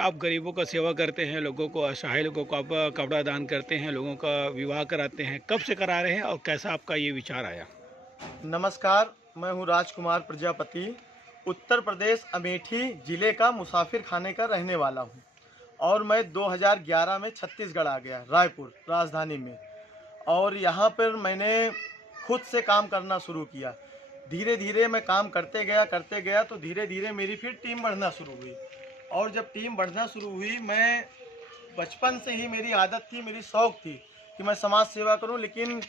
आप गरीबों का सेवा करते हैं, लोगों को, असहाय लोगों को आप कपड़ा दान करते हैं, लोगों का विवाह कराते हैं, कब से करा रहे हैं और कैसा आपका ये विचार आया? नमस्कार, मैं हूँ राजकुमार प्रजापति। उत्तर प्रदेश अमेठी ज़िले का मुसाफिर खाने का रहने वाला हूँ और मैं 2011 में छत्तीसगढ़ आ गया, रायपुर राजधानी में। और यहाँ पर मैंने खुद से काम करना शुरू किया। धीरे धीरे मैं काम करते गया तो धीरे धीरे मेरी फिर टीम बढ़ना शुरू हुई। और जब टीम बढ़ना शुरू हुई, मैं बचपन से ही मेरी आदत थी, मेरी शौक़ थी कि मैं समाज सेवा करूं, लेकिन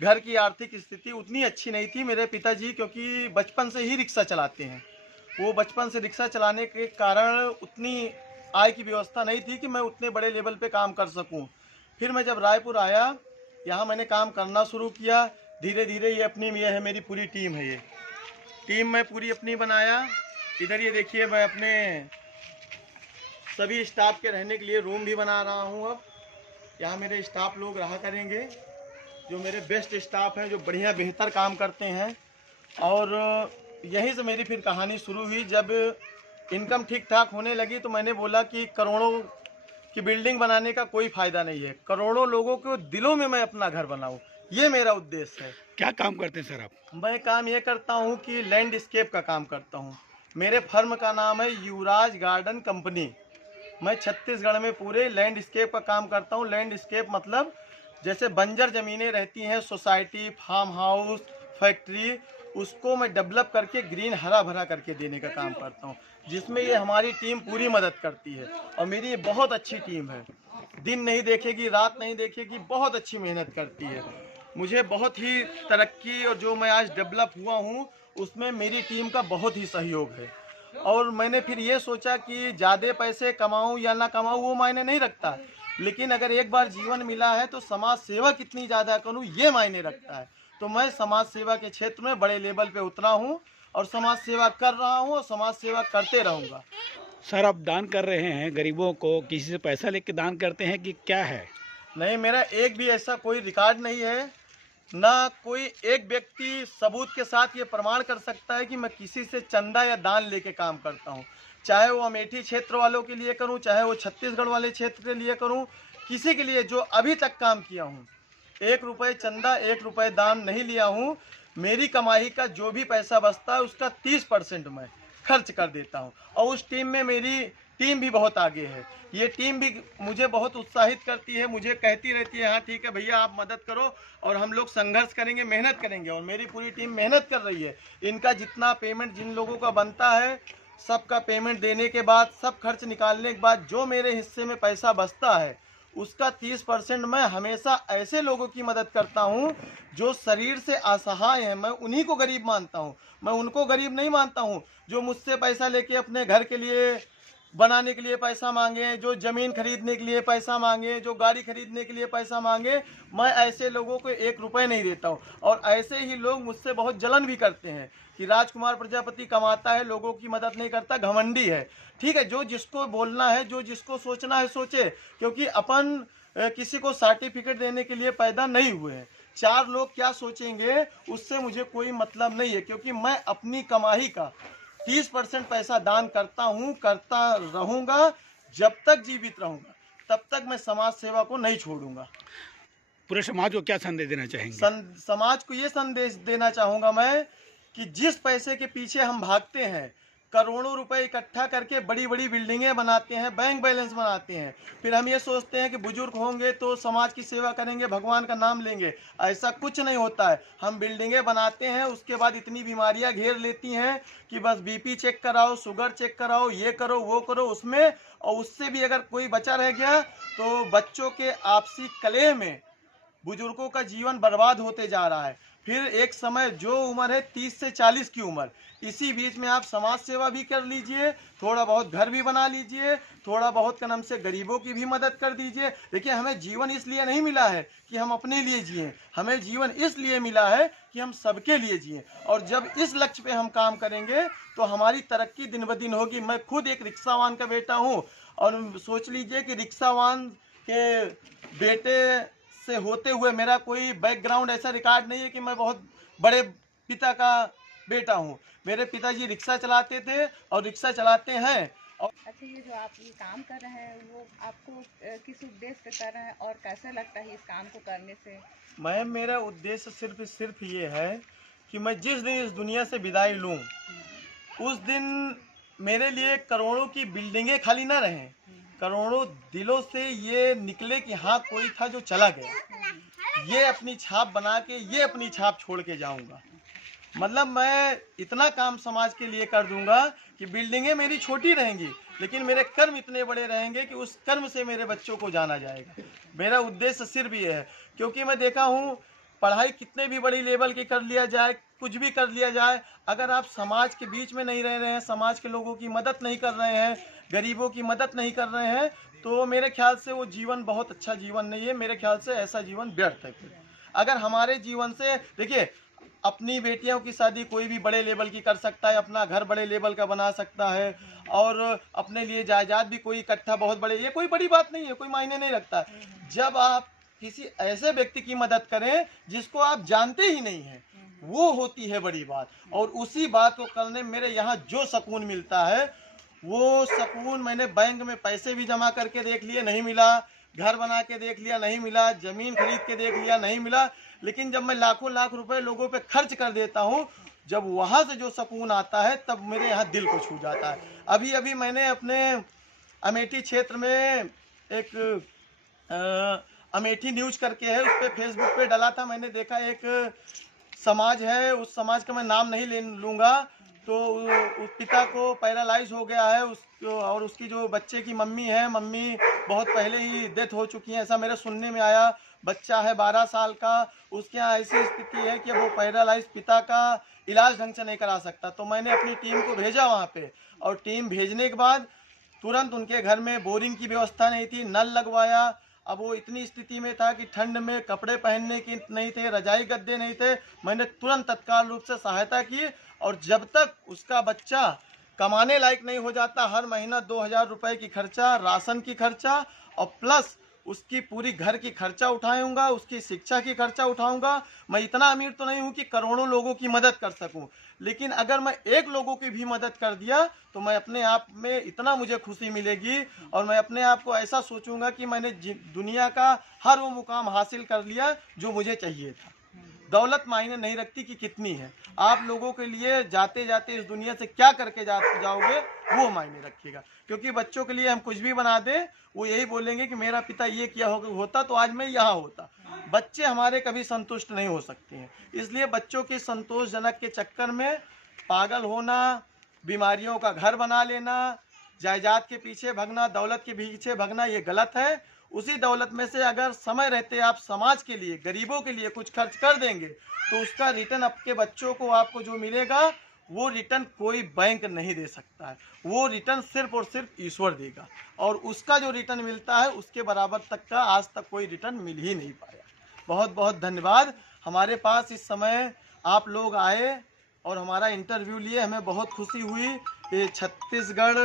घर की आर्थिक स्थिति उतनी अच्छी नहीं थी। मेरे पिताजी क्योंकि बचपन से ही रिक्शा चलाते हैं, वो बचपन से रिक्शा चलाने के कारण उतनी आय की व्यवस्था नहीं थी कि मैं उतने बड़े लेवल पे काम कर सकूं। फिर मैं जब रायपुर आया, यहाँ मैंने काम करना शुरू किया। धीरे धीरे ये है मेरी पूरी टीम है। ये टीम मैं पूरी अपनी बनाया। इधर ये देखिए, मैं अपने सभी स्टाफ के रहने के लिए रूम भी बना रहा हूँ। अब यहाँ मेरे स्टाफ लोग रहा करेंगे, जो मेरे बेस्ट स्टाफ हैं, जो बढ़िया बेहतर काम करते हैं। और यहीं से मेरी फिर कहानी शुरू हुई। जब इनकम ठीक ठाक होने लगी तो मैंने बोला कि करोड़ों की बिल्डिंग बनाने का कोई फ़ायदा नहीं है, करोड़ों लोगों के दिलों में मैं अपना घर बनाऊँ, ये मेरा उद्देश्य है। क्या काम करते हैं सर आप? मैं काम ये करता हूँ कि लैंडस्केप का काम करता हूँ। मेरे फर्म का नाम है युवराज गार्डन कंपनी। मैं छत्तीसगढ़ में पूरे लैंडस्केप का काम करता हूँ। लैंडस्केप मतलब जैसे बंजर ज़मीनें रहती हैं, सोसाइटी, फार्म हाउस, फैक्ट्री, उसको मैं डेवलप करके ग्रीन हरा भरा करके देने का काम करता हूँ, जिसमें ये हमारी टीम पूरी मदद करती है। और मेरी ये बहुत अच्छी टीम है, दिन नहीं देखेगी, रात नहीं देखेगी, बहुत अच्छी मेहनत करती है। मुझे बहुत ही तरक्की और जो मैं आज डेवलप हुआ हूँ, उसमें मेरी टीम का बहुत ही सहयोग है। और मैंने फिर ये सोचा कि ज़्यादा पैसे कमाऊं या ना कमाऊं वो मायने नहीं रखता, लेकिन अगर एक बार जीवन मिला है तो समाज सेवा कितनी ज़्यादा करूं ये मायने रखता है। तो मैं समाज सेवा के क्षेत्र में बड़े लेवल पे उतरा हूं और समाज सेवा कर रहा हूं और समाज सेवा करते रहूँगा। सर आप दान कर रहे हैं गरीबों को, किसी से पैसा लेके दान करते हैं कि क्या है? नहीं, मेरा एक भी ऐसा कोई रिकॉर्ड नहीं है, ना कोई एक व्यक्ति सबूत के साथ ये प्रमाण कर सकता है कि मैं किसी से चंदा या दान लेके काम करता हूँ। चाहे वो अमेठी क्षेत्र वालों के लिए करूँ, चाहे वो छत्तीसगढ़ वाले क्षेत्र के लिए करूँ, किसी के लिए जो अभी तक काम किया हूँ, 1 रुपये चंदा, 1 रुपये दान नहीं लिया हूँ। मेरी कमाई का जो भी पैसा बचता है उसका 30% मैं खर्च कर देता हूँ। और उस टीम में मेरी टीम भी बहुत आगे है। ये टीम भी मुझे बहुत उत्साहित करती है, मुझे कहती रहती है, हाँ ठीक है भैया आप मदद करो और हम लोग संघर्ष करेंगे, मेहनत करेंगे। और मेरी पूरी टीम मेहनत कर रही है। इनका जितना पेमेंट जिन लोगों का बनता है, सबका पेमेंट देने के बाद, सब खर्च निकालने के बाद जो मेरे हिस्से में पैसा बचता है, उसका 30% मैं हमेशा ऐसे लोगों की मदद करता हूं जो शरीर से असहाय हैं। मैं उन्हीं को गरीब मानता हूं, मैं उनको गरीब नहीं मानता हूं जो मुझसे पैसा लेके अपने घर के लिए बनाने के लिए पैसा मांगे, जो ज़मीन खरीदने के लिए पैसा मांगे, जो गाड़ी खरीदने के लिए पैसा मांगे। मैं ऐसे लोगों को 1 रुपये नहीं देता हूँ। और ऐसे ही लोग मुझसे बहुत जलन भी करते हैं कि राजकुमार प्रजापति कमाता है, लोगों की मदद नहीं करता, घमंडी है। ठीक है, जो जिसको बोलना है, जो जिसको सोचना है सोचे, क्योंकि अपन किसी को सर्टिफिकेट देने के लिए पैदा नहीं हुए हैं। 4 लोग क्या सोचेंगे उससे मुझे कोई मतलब नहीं है, क्योंकि मैं अपनी कमाई का 30% पैसा दान करता हूँ, करता रहूँगा। जब तक जीवित रहूँगा तब तक मैं समाज सेवा को नहीं छोड़ूंगा। पूरे समाज को क्या संदेश देना चाहेंगे? समाज को ये संदेश देना चाहूँगा मैं कि जिस पैसे के पीछे हम भागते हैं, करोड़ों रुपए इकट्ठा करके बड़ी बड़ी बिल्डिंगें बनाते हैं, बैंक बैलेंस बनाते हैं, फिर हम ये सोचते हैं कि बुजुर्ग होंगे तो समाज की सेवा करेंगे, भगवान का नाम लेंगे। ऐसा कुछ नहीं होता है। हम बिल्डिंगें बनाते हैं, उसके बाद इतनी बीमारियां घेर लेती हैं कि बस बीपी चेक कराओ, शुगर चेक कराओ, ये करो वो करो उसमें। और उससे भी अगर कोई बचा रह गया तो बच्चों के आपसी कलह में बुजुर्गों का जीवन बर्बाद होते जा रहा है। फिर एक समय जो उम्र है 30 से 40 की उम्र, इसी बीच में आप समाज सेवा भी कर लीजिए, थोड़ा बहुत घर भी बना लीजिए, थोड़ा बहुत कदम से गरीबों की भी मदद कर दीजिए। देखिए, हमें जीवन इसलिए नहीं मिला है कि हम अपने लिए जिएं, हमें जीवन इसलिए मिला है कि हम सबके लिए जिएं। और जब इस लक्ष्य पे हम काम करेंगे तो हमारी तरक्की दिन ब दिन होगी। मैं खुद एक रिक्शावान का बेटा हूँ और सोच लीजिए कि रिक्शावान के बेटे से होते हुए मेरा कोई बैकग्राउंड ऐसा रिकॉर्ड नहीं है कि मैं बहुत बड़े पिता का बेटा हूँ। मेरे पिताजी रिक्शा चलाते थे और रिक्शा चलाते हैं। अच्छा, ये जो आप ये काम कर रहे हैं वो आपको किस उद्देश्य से कर रहे हैं और कैसे लगता है इस काम को करने से? मैम, मेरा उद्देश्य सिर्फ ये है कि मैं जिस दिन इस दुनिया से विदाई लूँ, उस दिन मेरे लिए करोड़ों की बिल्डिंगें खाली ना रहें, करोड़ों दिलों से ये निकले कि हाँ, कोई था जो चला गया। ये अपनी छाप बना के, ये अपनी छाप छोड़ के जाऊंगा। मतलब मैं इतना काम समाज के लिए कर दूंगा कि बिल्डिंगें मेरी छोटी रहेंगी, लेकिन मेरे कर्म इतने बड़े रहेंगे कि उस कर्म से मेरे बच्चों को जाना जाएगा। मेरा उद्देश्य सिर्फ ये है, क्योंकि मैं देखा हूँ, पढ़ाई कितने भी बड़ी लेवल की कर लिया जाए, कुछ भी कर लिया जाए, अगर आप समाज के बीच में नहीं रह रहे हैं, समाज के लोगों की मदद नहीं कर रहे हैं, गरीबों की मदद नहीं कर रहे हैं, तो मेरे ख्याल से वो जीवन बहुत अच्छा जीवन नहीं है। मेरे ख्याल से ऐसा जीवन व्यर्थ है। अगर हमारे जीवन से, देखिए, अपनी बेटियों की शादी कोई भी बड़े लेवल की कर सकता है, अपना घर बड़े लेवल का बना सकता है, और अपने लिए जायदाद भी कोई इकट्ठा बहुत बड़े, ये कोई बड़ी बात नहीं है, कोई मायने नहीं रखता। जब आप किसी ऐसे व्यक्ति की मदद करें जिसको आप जानते ही नहीं हैं, वो होती है बड़ी बात। और उसी बात को करने में मेरे यहाँ जो सुकून मिलता है, वो सुकून मैंने बैंक में पैसे भी जमा करके देख लिए, नहीं मिला, घर बना के देख लिया, नहीं मिला, जमीन खरीद के देख लिया, नहीं मिला, लेकिन जब मैं लाखों लाख रुपए लोगों पे खर्च कर देता हूँ, जब वहाँ से जो सुकून आता है, तब मेरे यहाँ दिल को छू जाता है। अभी अभी मैंने अपने अमेठी क्षेत्र में एक अमेठी न्यूज करके है, उस पर फेसबुक पे डाला था, मैंने देखा एक समाज है, उस समाज का मैं नाम नहीं ले लूँगा, तो उस पिता को पैरालाइज हो गया है, और उसकी जो बच्चे की मम्मी है, मम्मी बहुत पहले ही डेथ हो चुकी है, ऐसा मेरे सुनने में आया। बच्चा है 12 साल का, उसके यहाँ ऐसी स्थिति है कि वो पैरालाइज पिता का इलाज ढंग से नहीं करा सकता। तो मैंने अपनी टीम को भेजा वहाँ पे, और टीम भेजने के बाद तुरंत उनके घर में बोरिंग की व्यवस्था नहीं थी, नल लगवाया। अब वो इतनी स्थिति में था कि ठंड में कपड़े पहनने की नहीं थे, रजाई गद्दे नहीं थे। मैंने तुरंत तत्काल रूप से सहायता की, और जब तक उसका बच्चा कमाने लायक नहीं हो जाता, हर महीना 2000 रुपए की खर्चा, राशन की खर्चा, और प्लस उसकी पूरी घर की खर्चा उठाऊंगा, उसकी शिक्षा की खर्चा उठाऊंगा। मैं इतना अमीर तो नहीं हूं कि करोड़ों लोगों की मदद कर सकूं, लेकिन अगर मैं एक लोगों की भी मदद कर दिया, तो मैं अपने आप में इतना मुझे खुशी मिलेगी, और मैं अपने आप को ऐसा सोचूंगा कि मैंने दुनिया का हर वो मुकाम हासिल कर लिया जो मुझे चाहिए था। दौलत मायने नहीं रखती कि कितनी है, आप लोगों के लिए जाते जाते इस दुनिया से क्या करके जाओगे, वो मायने रखिएगा। क्योंकि बच्चों के लिए हम कुछ भी बना दें, वो यही बोलेंगे कि मेरा पिता ये किया होता तो आज मैं यहाँ होता। बच्चे हमारे कभी संतुष्ट नहीं हो सकते हैं, इसलिए बच्चों के संतोषजनक के चक्कर में पागल होना, बीमारियों का घर बना लेना, जायदाद के पीछे भगना, दौलत के पीछे भगना, ये गलत है। उसी दौलत में से अगर समय रहते आप समाज के लिए, गरीबों के लिए कुछ खर्च कर देंगे, तो उसका रिटर्न आपके बच्चों को, आपको जो मिलेगा, वो रिटर्न कोई बैंक नहीं दे सकता है। वो रिटर्न सिर्फ और सिर्फ ईश्वर देगा, और उसका जो रिटर्न मिलता है, उसके बराबर तक का आज तक कोई रिटर्न मिल ही नहीं पाया। बहुत बहुत धन्यवाद। हमारे पास इस समय आप लोग आए और हमारा इंटरव्यू लिए, हमें बहुत खुशी हुई। ये छत्तीसगढ़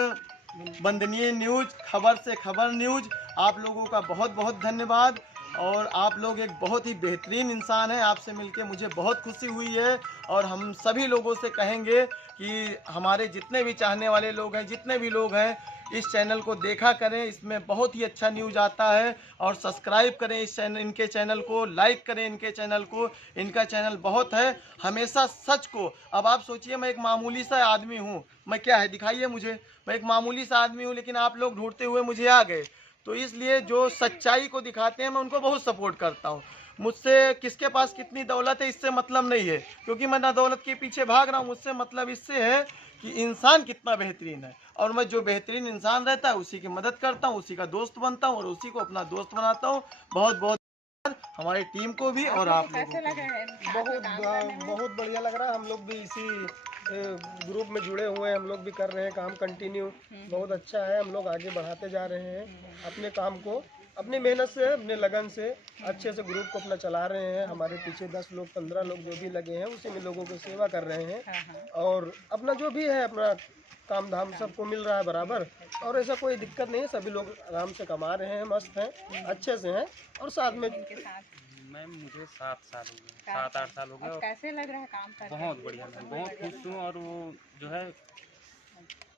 वंदनीय न्यूज, खबर से खबर न्यूज, आप लोगों का बहुत बहुत धन्यवाद। और आप लोग एक बहुत ही बेहतरीन इंसान हैं, आपसे मिलके मुझे बहुत खुशी हुई है। और हम सभी लोगों से कहेंगे कि हमारे जितने भी चाहने वाले लोग हैं, जितने भी लोग हैं, इस चैनल को देखा करें, इसमें बहुत ही अच्छा न्यूज आता है। और सब्सक्राइब करें इस चैनल, इनके चैनल को लाइक करें, इनके चैनल को, इनका चैनल बहुत है, हमेशा सच को। अब आप सोचिए, मैं एक मामूली सा आदमी हूँ, मैं क्या है दिखाइए मुझे, मैं एक मामूली सा आदमी हूँ, लेकिन आप लोग ढूंढते हुए मुझे आ गए। तो इसलिए जो सच्चाई को दिखाते हैं, मैं उनको बहुत सपोर्ट करता हूँ। मुझसे किसके पास कितनी दौलत है इससे मतलब नहीं है, क्योंकि मैं ना दौलत के पीछे भाग रहा हूँ। मुझसे मतलब इससे है कि इंसान कितना बेहतरीन है, और मैं जो बेहतरीन इंसान रहता है उसी की मदद करता हूँ, उसी का दोस्त बनता हूँ, और उसी को अपना दोस्त बनाता हूँ। बहुत बहुत हमारी टीम को भी और आप लोगों कैसे को लगा है बहुत बढ़िया लग रहा है। हम लोग भी इसी ग्रुप में जुड़े हुए हैं, हम लोग भी कर रहे हैं काम कंटिन्यू। बहुत अच्छा है, हम लोग आगे बढ़ाते जा रहे हैं अपने काम को, अपनी मेहनत से, अपने लगन से अच्छे से ग्रुप को अपना चला रहे हैं। हमारे पीछे 10 लोग 15 लोग जो भी लगे हैं, उसी में लोगों को सेवा कर रहे हैं, और अपना जो भी है अपना काम धाम सबको मिल रहा है बराबर, और ऐसा कोई दिक्कत नहीं है। सभी लोग आराम से कमा रहे हैं, मस्त हैं, अच्छे से हैं। और साथ में मैम मुझे 7 साल हो गए, 7-8 साल हो गए, और कैसे लग रहा है काम करके? बहुत बढ़िया, मैं बहुत खुश हूँ। और वो जो है